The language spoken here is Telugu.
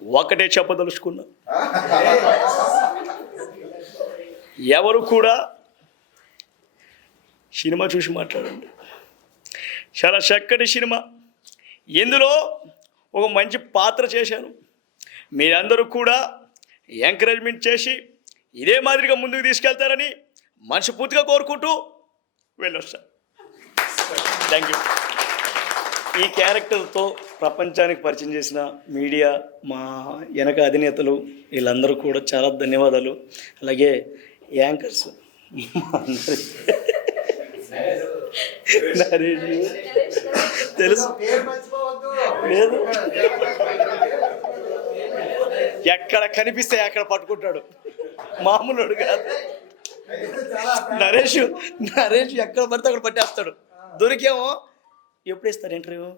ఒకటే చెప్పదలుచుకున్నా, ఎవరు కూడా సినిమా చూసి మాట్లాడండి. చాలా చక్కటి సినిమా. ఇందులో ఒక మంచి పాత్ర చేశాను. మీరందరూ కూడా ఎంకరేజ్మెంట్ చేసి ఇదే మాదిరిగా ముందుకు తీసుకెళ్తారని మనస్ఫూర్తిగా కోరుకుంటూ వెళ్ళొస్తాను. Thank you. ఈ క్యారెక్టర్తో ప్రపంచానికి పరిచయం చేసిన మీడియా, మా వెనక అధినేతలు వీళ్ళందరూ కూడా చాలా ధన్యవాదాలు. అలాగే యాంకర్స్ నరేష్ తెలుసు లేదు, ఎక్కడ కనిపిస్తే అక్కడ పట్టుకుంటాడు, మామూలుడు కాదు. నరేష్ ఎక్కడ పడితే అక్కడ పట్టేస్తాడు. దొరికేమో ఎప్పుడు ఇస్తారు ఇంటర్వ్యూ?